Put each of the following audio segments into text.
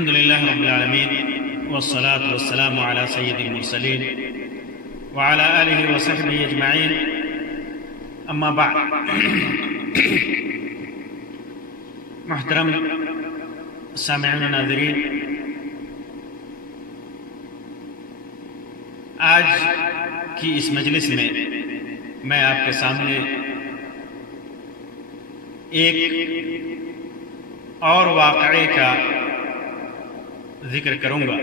الحمد لله رب العالمين والصلاة والسلام على سيد المرسلين وعلى آله وصحبه أجمعين أما بعد محترم سامعین و ناظرین، آج کی اس مجلس میں آپ کے سامنے ایک اور واقعے کا ذکر کروں گا،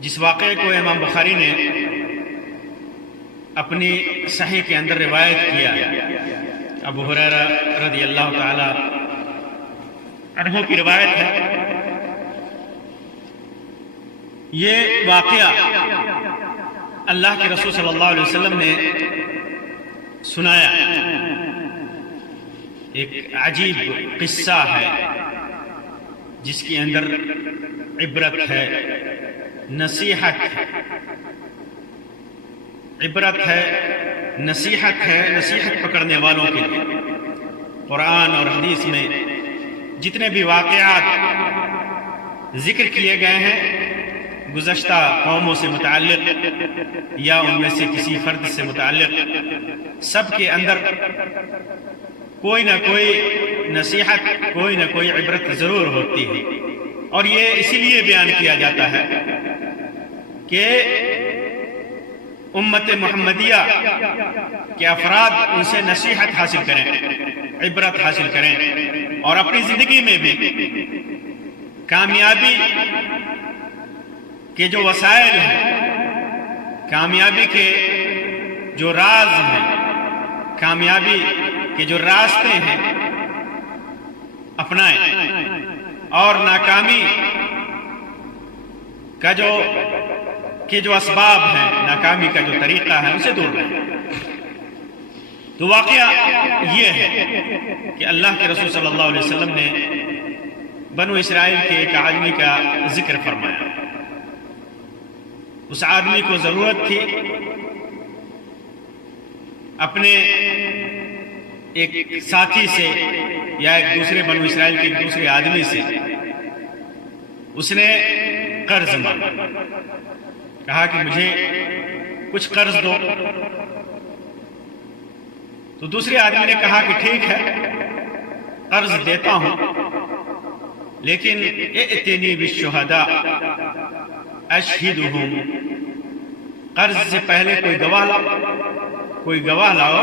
جس واقعے کو امام بخاری نے اپنی صحیح کے اندر روایت کیا ہے۔ ابو ہریرہ رضی اللہ تعالی عنہ کی روایت ہے۔ یہ واقعہ اللہ کے رسول صلی اللہ علیہ وسلم نے سنایا، ایک عجیب قصہ ہے جس کے اندر عبرت ہے، نصیحت ہے، عبرت ہے، نصیحت ہے، نصیحت پکڑنے والوں کے لیے۔ قرآن اور حدیث میں جتنے بھی واقعات ذکر کیے گئے ہیں گزشتہ قوموں سے متعلق یا ان میں سے کسی فرد سے متعلق، سب کے اندر کوئی نہ کوئی نصیحت، کوئی نہ کوئی عبرت ضرور ہوتی ہے، اور یہ اسی لیے بیان کیا جاتا ہے کہ امت محمدیہ کے افراد ان سے نصیحت حاصل کریں، عبرت حاصل کریں، اور اپنی زندگی میں بھی کامیابی کے جو وسائل ہیں، کامیابی کے جو راز ہیں، کامیابی کے جو راستے ہیں اپنائیں، اور ناکامی کا جو اسباب ہیں، ناکامی کا جو طریقہ ہے، اسے دور رہیں۔ تو واقعہ یہ ہے کہ اللہ کے رسول صلی اللہ علیہ وسلم نے بنو اسرائیل کے ایک آدمی کا ذکر فرمایا۔ اس آدمی کو ضرورت تھی اپنے ایک ساتھی سے یا ایک دوسرے بنو اسرائیل کے ایک دوسرے آدمی سے اس نے قرض مانگا، کہا کہ مجھے کچھ قرض دو۔ تو دوسرے آدمی نے کہا کہ ٹھیک ہے، قرض دیتا ہوں، لیکن ائتنی بالشہداء اشہدہم، قرض سے پہلے کوئی گواہ لاؤ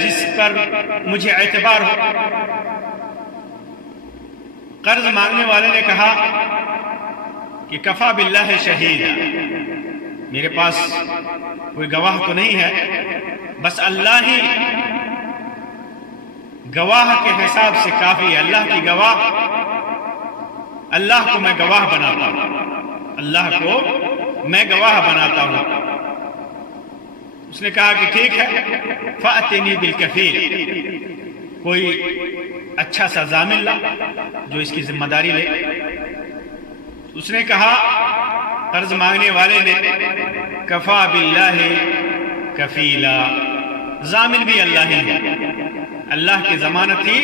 جس پر مجھے اعتبار ہو۔ قرض مانگنے والے نے کہا کہ کفا باللہ شہیدا، میرے پاس کوئی گواہ تو نہیں ہے، بس اللہ ہی گواہ کے حساب سے کافی ہے۔ اللہ کی گواہ، اللہ کو میں گواہ بناتا ہوں، اللہ کو میں گواہ بناتا ہوں۔ اس نے کہا کہ ٹھیک ہے، فأتنی بالکفیل، کوئی اچھا سا ضامن لا جو اس کی ذمہ داری لے۔ اس نے کہا، قرض مانگنے والے نے، کفا باللہ کفیلا، ضامن بھی اللہ ہی ہے، اللہ کی ضمانت ہی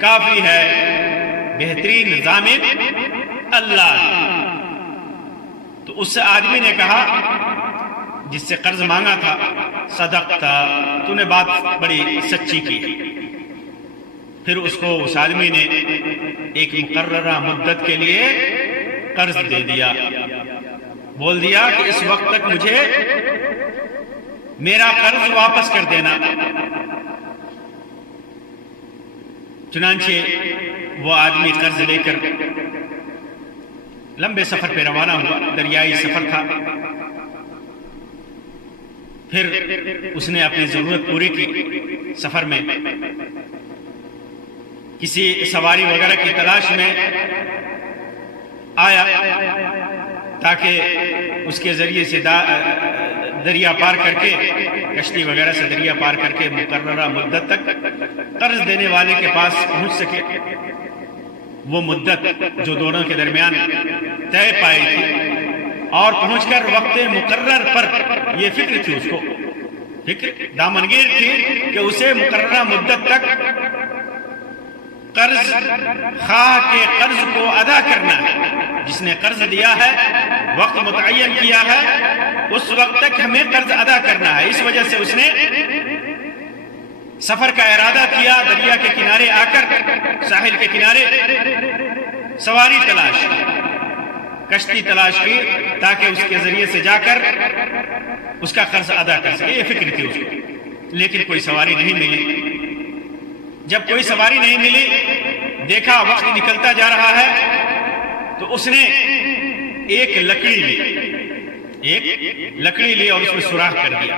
کافی ہے، بہترین ضامن اللہ ہے۔ تو اس آدمی نے کہا جس سے قرض مانگا تھا، صدقتا، تو نے بات بڑی سچی کی۔ پھر اس کو اس آدمی نے ایک مقررہ مدت کے لیے قرض دے دیا، بول دیا کہ اس وقت تک مجھے میرا قرض واپس کر دینا۔ چنانچہ وہ آدمی قرض لے کر لمبے سفر پہ روانہ ہوا، دریائی سفر تھا۔ پھر اس نے اپنی ضرورت پوری کی، سفر میں کسی سواری وغیرہ کی تلاش میں آیا تاکہ اس کے ذریعے سے دریا پار کر کے، کشتی وغیرہ سے دریا پار کر کے مقررہ مدت تک قرض دینے والے کے پاس پہنچ سکے۔ وہ مدت جو دونوں کے درمیان طے پائی تھی، اور پہنچ کر وقت مقرر پر یہ فکر تھی، اس کو فکر دامنگیر تھی کہ اسے مقررہ مدت تک قرض خواہ کے قرض کو ادا کرنا ہے. جس نے قرض دیا ہے، وقت متعین کیا ہے، اس وقت تک ہمیں قرض ادا کرنا ہے. اس وجہ سے اس نے سفر کا ارادہ کیا، دریا کے کنارے آ کر، ساحل کے کنارے سواری تلاش کی، کشتی تلاش کی، تاکہ اس کے ذریعے سے جا کر اس کا قرض ادا کر سکے. یہ فکر تھی اس کو، لیکن کوئی سواری نہیں ملی. جب کوئی سواری نہیں ملی، دیکھا وقت نکلتا جا رہا ہے، تو اس نے ایک لکڑی لی اور اس میں سوراخ کر دیا.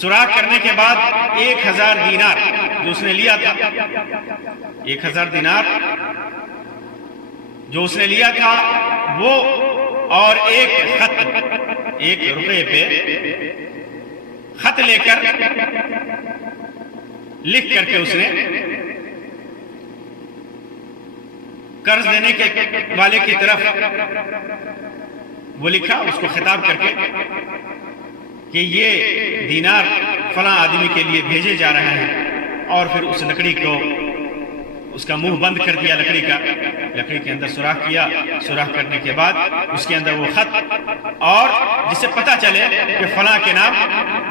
سوراخ کرنے کے بعد 1000 دینار جو اس نے لیا تھا، 1000 دینار جو اس نے لیا تھا وہ، اور ایک خط، 1 روپے پہ خط لے کر، لکھ کر کے اس نے قرض دینے کے والے کی طرف وہ لکھا، اس کو خطاب کر کے کہ یہ دینار فلاں آدمی کے لیے بھیجے جا رہے ہیں. اور پھر اس لکڑی کو، اس کا منہ بند کر دیا لکڑی کا، لکڑی کے اندر سوراخ کیا. سوراخ کرنے کے بعد اس کے اندر وہ خط، اور جس سے پتہ چلے کہ فلاں کے نام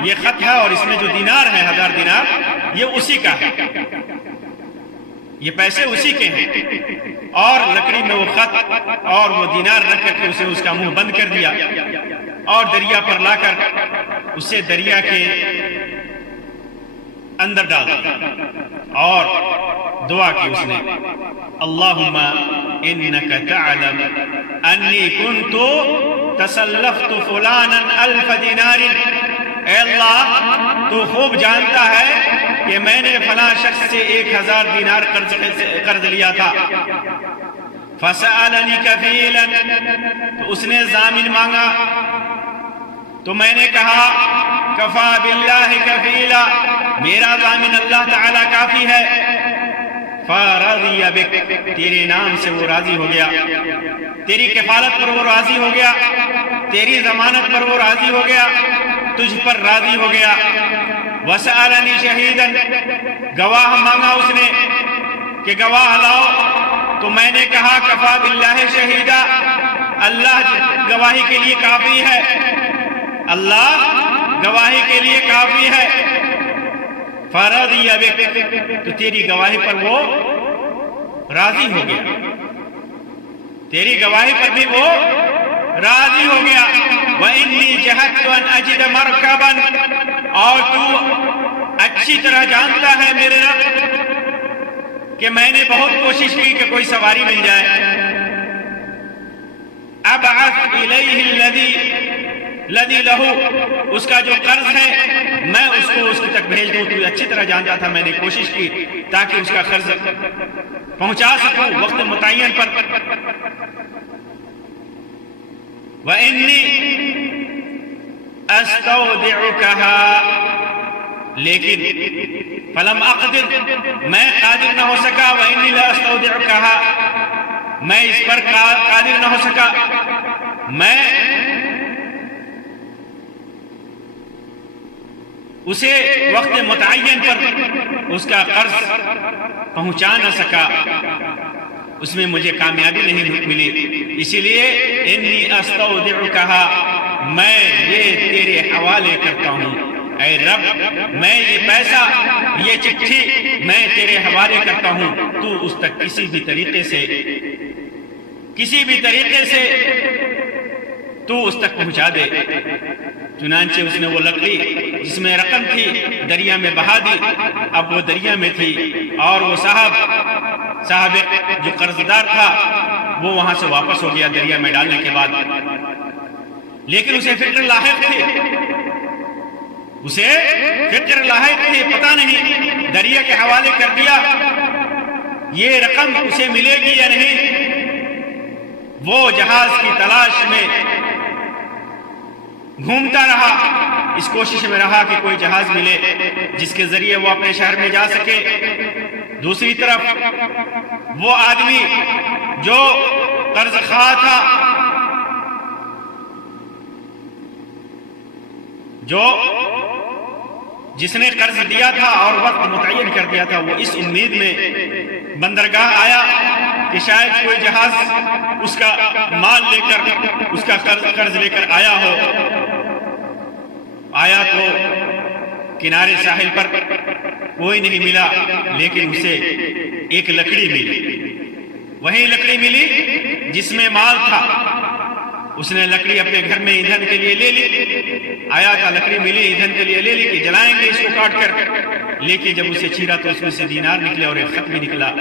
یہ خط ہے، اور اس میں جو دینار ہے 1000 دینار یہ اسی کا ہے، یہ پیسے اسی کے ہیں. اور لکڑی میں وہ خط اور وہ دینار رکھ کر کے اسے اس کا منہ بند کر دیا، اور دریا پر لا کر اسے دریا کے اندر ڈال دیا، اور دعا کی اس نے، اللہم انک تعلم انی کنت تسلفت فلانا 1000 دینار. اے اللہ، تو خوب جانتا ہے کہ میں نے فلاں شخص سے 1000 دینار قرض لیا تھا. فسألنی کفیلا، تو اس نے ضامن مانگا، تو میں نے کہا کفا باللہ کفیلا، میرا ضامن اللہ تعالی کافی ہے. فرضی بک، تیرے نام سے وہ راضی ہو گیا، تیری کفالت پر وہ راضی ہو گیا، تیری ضمانت پر وہ راضی ہو گیا، تجھ پر راضی ہو گیا. وسألنی شہیدا، گواہ مانگا اس نے کہ گواہ لاؤ، تو میں نے کہا کفا باللہ شہیدا، اللہ گواہی کے لیے کافی ہے، اللہ گواہی کے لیے کافی ہے. فرضی بک، تو تیری گواہی پر وہ راضی ہو گیا، تیری گواہی پر بھی وہ راضی ہو گیا. وَإِنِّي جَهَدْتُ أَنْ أَجِدَ مَرْكَبًا، اور تو اچھی طرح جانتا ہے میرے رب کہ میں نے بہت کوشش کی کہ کوئی سواری مل جائے. ابعث الیہ الذی لہ، اس کا جو قرض ہے میں اس کو اس تک بھیج دوں. تو اچھی طرح جانتا تھا، میں نے کوشش کی تاکہ اس کا قرض پہنچا سکوں وقت متعین پر. وَإِنِّي أَسْتَوْدِعُكَهَا، لیکن فلم اقدر، میں قادر نہ ہو سکا. وَإِنِّي لَأَسْتَوْدِعُكَهَا، میں اس پر قادر نہ ہو سکا، میں اسے وقت متعین پر اس کا قرض پہنچا نہ سکا، اس میں مجھے کامیابی نہیں ملی. اسی لیے انی استودعکہا، میں یہ تیرے حوالے کرتا ہوں. اے رب، میں یہ پیسہ، یہ چٹھی میں تیرے حوالے کرتا ہوں، تو اس تک کسی بھی طریقے سے تو اس تک پہنچا دے. چنانچہ اس نے وہ لکڑی جس میں رقم تھی دریا میں بہا دی. اب وہ دریا میں تھی، اور وہ صاحب جو قرضدار تھا وہ وہاں سے واپس ہو گیا دریا میں ڈالنے کے بعد. لیکن اسے فکر لاحق تھی، پتہ نہیں، دریا کے حوالے کر دیا، یہ رقم اسے ملے گی یا نہیں. وہ جہاز کی تلاش میں گھومتا رہا، اس کوشش میں رہا کہ کوئی جہاز ملے جس کے ذریعے وہ اپنے شہر میں جا سکے. دوسری طرف وہ آدمی جو قرض خواہ تھا، جو جس نے قرض دیا تھا اور وقت متعین کر دیا تھا، وہ اس امید میں بندرگاہ آیا کہ شاید کوئی جہاز اس کا مال لے کر، اس کا قرض لے کر آیا ہو۔ آیا تو کنارے ساحل پر کوئی نہیں ملا، لیکن اسے ایک لکڑی ملی، وہی لکڑی ملی جس میں مال تھا۔ اس نے لکڑی اپنے گھر میں ایندھن کے لیے لے لی، آیا تھا لکڑی ملی ایندھن کے لیے لے لی کہ جلائیں گے اس کو کاٹ کر، لیکن جب اسے چیرا تو اس میں سے دینار نکلے اور ایک خط بھی نکلا،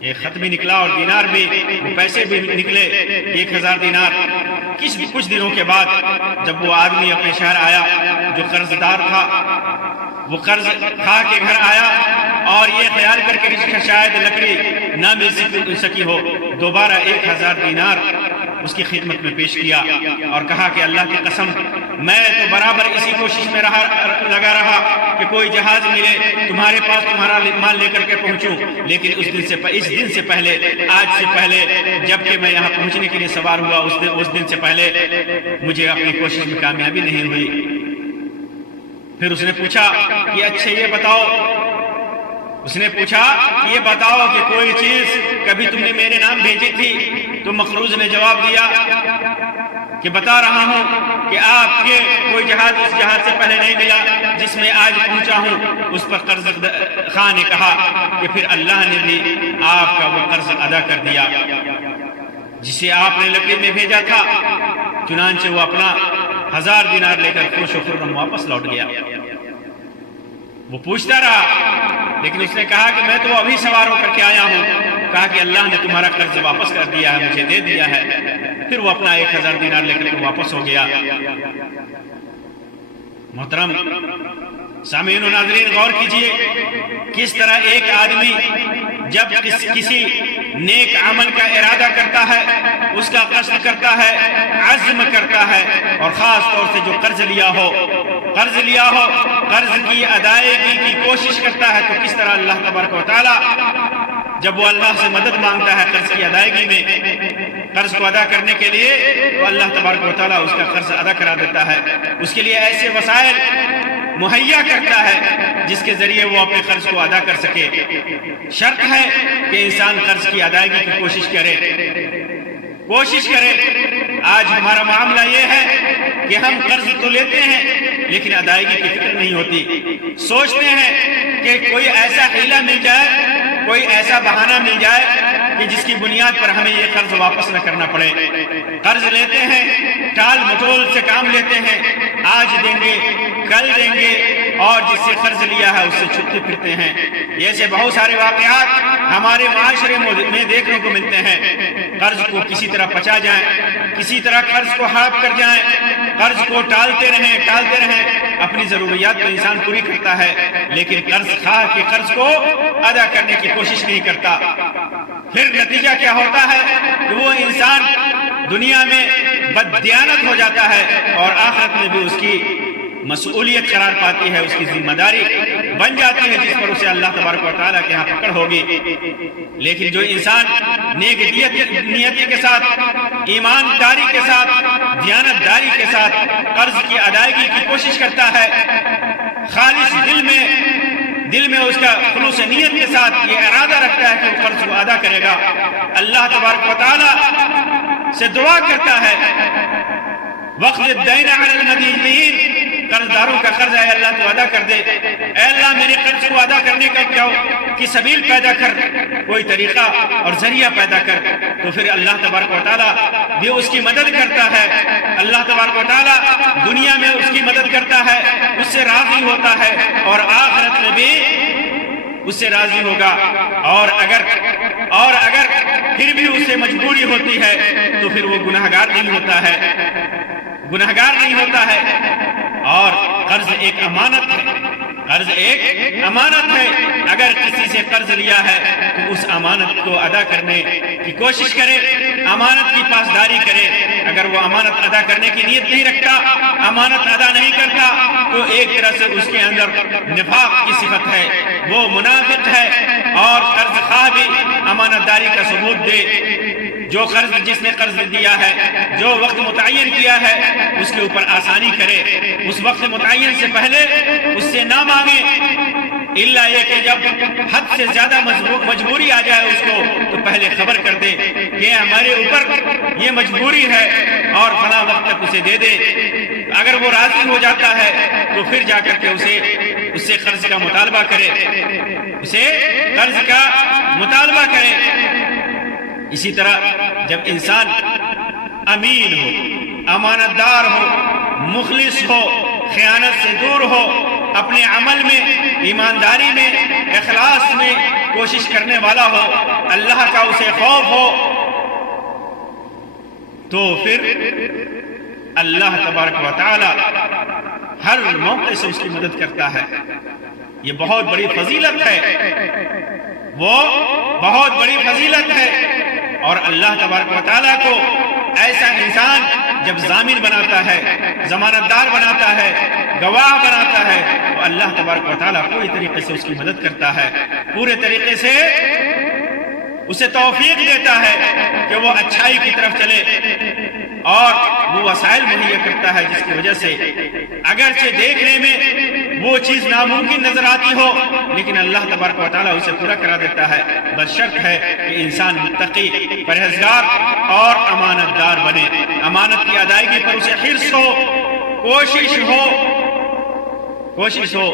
ایک خط بھی نکلا اور دینار بھی، وہ پیسے بھی نکلے 1000 دینار۔ کچھ دنوں کے بعد جب وہ آدمی اپنے شہر آیا جو قرض دار تھا، وہ قرض کھا کے گھر آیا اور یہ خیال کر کے کہ شاید لکڑی نہ مل سکی ہو، دوبارہ 1000 دینار اس کی خدمت میں پیش کیا اور کہا کہ اللہ کی قسم میں تو برابر اسی کوشش میں لگا رہا کہ کوئی جہاز ملے تمہارے پاس تمہارا مال لے کر کے پہنچوں، لیکن اس دن سے پہلے، آج سے پہلے جب کہ میں یہاں پہنچنے کے لیے سوار ہوا، اس دن سے پہلے مجھے اپنی کوشش میں کامیابی نہیں ہوئی۔ پھر اس نے پوچھا کہ اچھا یہ بتاؤ، اس نے پوچھا کہ یہ بتاؤ کہ کوئی چیز کبھی تم نے میرے نام بھیجی تھی؟ تو مخروز نے جواب دیا کہ بتا رہا ہوں کہ آپ کے کوئی جہاز اس جہاز سے پہلے نہیں ملا جس میں آج پہنچا ہوں۔ اس پر قرض خواہ نے کہا کہ پھر اللہ نے بھی آپ کا وہ قرض ادا کر دیا جسے آپ نے لکڑی میں بھیجا تھا۔ چنانچہ وہ اپنا 1000 دینار لے کر خوش و خرم واپس لوٹ گیا۔ وہ پوچھتا رہا، لیکن اس نے کہا کہ میں تو ابھی سوار ہو کر کے آیا ہوں۔ کہا کہ اللہ نے تمہارا قرض واپس کر دیا ہے، مجھے دے دیا ہے۔ پھر وہ اپنا 1000 دینار لے کر واپس ہو گیا۔ محترم سامعین و ناظرین، غور کیجئے کس طرح ایک آدمی جب کسی نیک عمل کا ارادہ کرتا ہے، اس کا قصد کرتا ہے، عزم کرتا ہے، اور خاص طور سے جو قرض لیا ہو، قرض کی ادائیگی کی کوشش کرتا ہے، تو کس طرح اللہ تبارک و تعالی جب وہ اللہ سے مدد مانگتا ہے قرض کی ادائیگی میں، قرض کو ادا کرنے کے لیے، تو اللہ تبارک و تعالی اس کا قرض ادا کرا دیتا ہے، اس کے لیے ایسے وسائل مہیا کرتا ہے جس کے ذریعے وہ اپنے قرض کو ادا کر سکے۔ شرط ہے کہ انسان قرض کی ادائیگی کی کوشش کرے۔ آج ہمارا معاملہ یہ ہے کہ ہم قرض تو لیتے ہیں لیکن ادائیگی کی فکر نہیں ہوتی۔ سوچتے ہیں کہ کوئی ایسا حیلہ مل جائے، کوئی ایسا بہانہ مل جائے کہ جس کی بنیاد پر ہمیں یہ قرض واپس نہ کرنا پڑے۔ قرض لیتے ہیں، ٹال مٹول سے کام لیتے ہیں، آج دیں گے، کل دیں گے، اور جس سے قرض لیا ہے اس سے چھٹتے پھرتے ہیں۔ ایسے بہت سارے واقعات ہمارے معاشرے میں دیکھنے کو ملتے ہیں۔ قرض کو کسی طرح پچا جائیں، کسی طرح قرض کو ہڑپ کر جائیں، قرض کو ٹالتے رہیں۔ اپنی ضروریات تو انسان پوری کرتا ہے، لیکن قرض خواہ کے قرض کو ادا کرنے کی کوشش نہیں کرتا۔ پھر نتیجہ کیا ہوتا ہے کہ وہ انسان دنیا میں بددیانت ہو جاتا ہے اور آخرت میں بھی اس کی مسئولیت قرار پاتی ہے، اس کی ذمہ داری بن جاتی ہے، جس پر اسے اللہ تبارک و تعالیٰ کے ہاں پکڑ ہوگی۔ لیکن جو انسان نیک نیتی کے ساتھ، ایمانداری کے ساتھ، دیانتداری کے ساتھ قرض کی ادائیگی کی کوشش کرتا ہے، خالص دل میں اس کا خلوص نیت کے ساتھ یہ ارادہ رکھتا ہے کہ وہ قرض کو ادا کرے گا، اللہ تبارک و تعالیٰ سے دعا کرتا ہے، وَاقْضِ الدَّيْنَ عَلَى الْمَدِينِينَ، قرضداروں کا قرض ہے اللہ تو ادا کر دے، اے اللہ میرے قرض کو ادا کرنے کا کی سبیل پیدا کر، کوئی طریقہ اور ذریعہ پیدا کر۔ تو پھر اللہ تبارک و تعالیٰ بھی اس کی مدد کرتا ہے، اللہ تبارک و تعالیٰ دنیا میں اس کی مدد کرتا ہے، اس سے راضی ہوتا ہے، اور آخرت میں بھی اس سے راضی ہوگا۔ اور اگر پھر بھی اسے مجبوری ہوتی ہے تو پھر وہ گناہگار نہیں ہوتا ہے۔ اور قرض ایک امانت ہے، اگر کسی سے قرض لیا ہے تو اس امانت کو ادا کرنے کی کوشش کرے، امانت کی پاسداری کرے۔ اگر وہ امانت ادا کرنے کی نیت نہیں رکھتا، امانت ادا نہیں کرتا، تو ایک طرح سے اس کے اندر نفاق کی صفت ہے، وہ منافق ہے۔ اور قرض خواہ بھی امانت داری کا ثبوت دے، جو قرض جس نے قرض دیا ہے، جو وقت متعین کیا ہے اس کے اوپر آسانی کرے، اس وقت متعین سے پہلے اس سے نہ مانگے، الا یہ کہ جب حد سے زیادہ مجبوری آ جائے اس کو تو پہلے خبر کر دے کہ ہمارے اوپر یہ مجبوری ہے اور فلاں وقت تک اسے دے دے۔ اگر وہ راضی ہو جاتا ہے تو پھر جا کر کے اس سے قرض کا مطالبہ کرے، اسے قرض کا مطالبہ کرے۔ اسی طرح جب انسان امین ہو، امانت دار ہو، مخلص ہو، خیانت سے دور ہو، اپنے عمل میں، ایمانداری میں، اخلاص میں کوشش کرنے والا ہو، اللہ کا اسے خوف ہو، تو پھر اللہ تبارک و تعالی ہر موقع سے اس کی مدد کرتا ہے۔ یہ بہت بڑی فضیلت ہے، وہ بہت بڑی فضیلت ہے۔ اور اللہ تبارک و تعالی کو ایسا انسان جب ضامن بناتا ہے، ضمانت دار بناتا ہے، گواہ بناتا ہے، تو اللہ تبارک و تعالی پوری طریقے سے اس کی مدد کرتا ہے، پورے طریقے سے اسے توفیق دیتا ہے کہ وہ اچھائی کی طرف چلے، اور وہ وسائل مہیا کرتا ہے جس کی وجہ سے اگرچہ دیکھنے میں وہ چیز ناممکن نظر آتی ہو لیکن اللہ تبارک و تعالیٰ اسے پورا کرا دیتا ہے، بس شرط ہے کہ انسان متقی، پرہیزگار اور امانت دار بنے، امانت کی ادائیگی پر اسے حرص ہو، کوشش ہو۔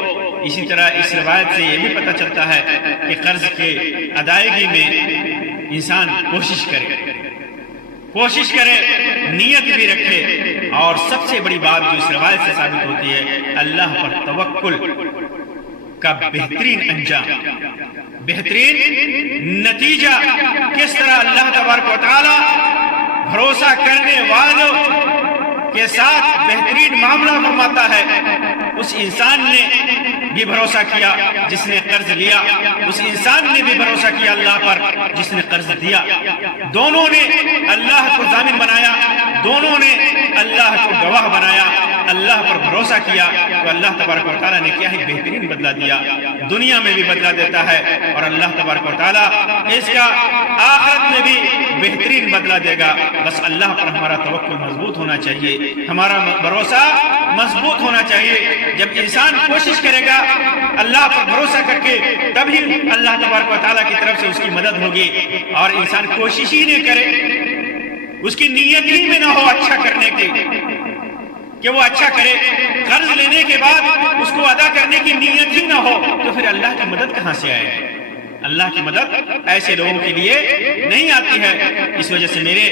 اسی طرح اس روایت سے یہ بھی پتہ چلتا ہے کہ قرض کے ادائیگی میں انسان کوشش کرے، نیت بھی رکھے، اور سب سے بڑی بات جو اس روایت سے ثابت ہوتی ہے، اللہ پر توکل کا بہترین انجام، بہترین نتیجہ کس طرح اللہ تبارک و تعالی بھروسہ کرنے والوں کے ساتھ بہترین معاملہ فرماتا ہے۔ اس انسان نے بھی بھروسہ کیا جس نے قرض لیا، اس انسان نے بھی بھروسہ کیا اللہ پر جس نے قرض دیا، دونوں نے اللہ کو ضامن بنایا، دونوں نے اللہ کو گواہ بنایا، اللہ پر بھروسہ کیا، تو اللہ تبارک و تعالیٰ نے کیا ہے بہترین بدلہ دیا، دنیا میں بھی بدلہ دیتا ہے، اور اللہ تبارک و تعالیٰ اس کا آخرت میں بھی بہترین بدلہ دے گا۔ بس اللہ پر ہمارا توکل مضبوط ہونا چاہیے، ہمارا بھروسہ مضبوط ہونا چاہیے۔ جب انسان کوشش کرے گا اللہ پر بھروسہ کر کے، تبھی اللہ تبارک و تعالیٰ کی طرف سے اس کی مدد ہوگی، اور انسان کوشش ہی نہیں کرے، اس کی نیت ہی میں نہ ہو اچھا کرنے کی کہ وہ اچھا کرے، قرض لینے کے بعد اس کو ادا کرنے کی نیت ہی نہ ہو، تو پھر اللہ کی مدد کہاں سے آئے گی؟ اللہ کی مدد ایسے لوگوں کے لیے نہیں آتی ہے۔ اس وجہ سے میرے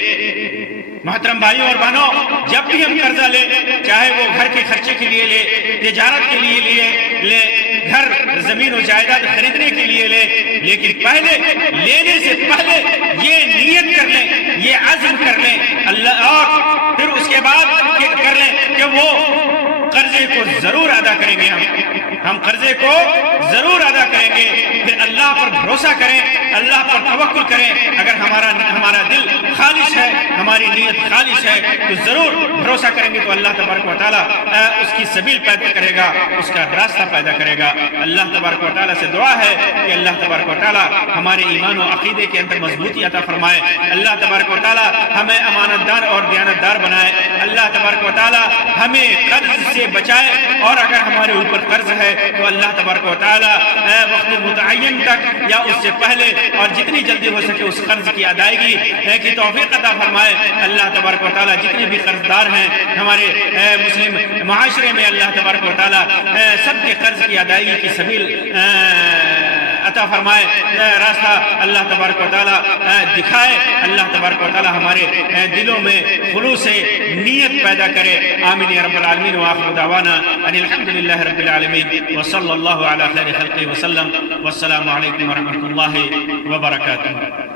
محترم بھائیوں اور بہنوں، جب بھی ہم قرضہ لیں، چاہے وہ گھر کے خرچے کے لیے لے، تجارت کے لیے لے، گھر زمین و جائیداد خریدنے کے لیے لے، لیکن پہلے لینے سے پہلے یہ نیت کر لیں، یہ عزم کر لیں اللہ، اور پھر اس کے بعد کر لیں کہ وہ قرضے کو ضرور ادا کریں گے، ہم قرضے کو ضرور ادا کریں گے، پھر اللہ پر بھروسہ کریں، اللہ پر توکل کریں۔ اگر ہمارا دل خالص ہے، ہماری نیت خالص ہے، تو ضرور بھروسہ کریں گے تو اللہ تبارک و تعالیٰ اس کی سبیل پیدا کرے گا، اس کا راستہ پیدا کرے گا۔ اللہ تبارک و تعالیٰ سے دعا ہے کہ اللہ تبارک و تعالیٰ ہمارے ایمان و عقیدے کے اندر مضبوطی عطا فرمائے، اللہ تبارک و تعالیٰ ہمیں امانت دار اور دیانت دار بنائے، اللہ تبارک و تعالیٰ ہمیں قرض سے بچائے، اور اگر ہمارے اوپر قرض ہے تو اللہ تبارک و تعالیٰ وقت متعین تک یا اس سے پہلے اور جتنی جلدی ہو سکے اس قرض کی ادائیگی کی توفیق عطا فرمائے۔ اللہ تبارک و تعالیٰ جتنے بھی قرض دار ہیں ہمارے مسلم معاشرے میں، اللہ تبارک و تعالیٰ سب کے قرض کی ادائیگی کی سبیل عطا فرمائے، راستہ اللہ تبارک و تعالیٰ دکھائے، اللہ تبارک و تعالیٰ ہمارے دلوں میں خلوص نیت پیدا کرے۔ آمین یا رب العالمین، وآخر دعوانا ان الحمدللہ رب العالمین، وصلی اللہ علی خیر خلقہ وسلم، والسلام علیکم ورحمۃ اللہ وبرکاتہ۔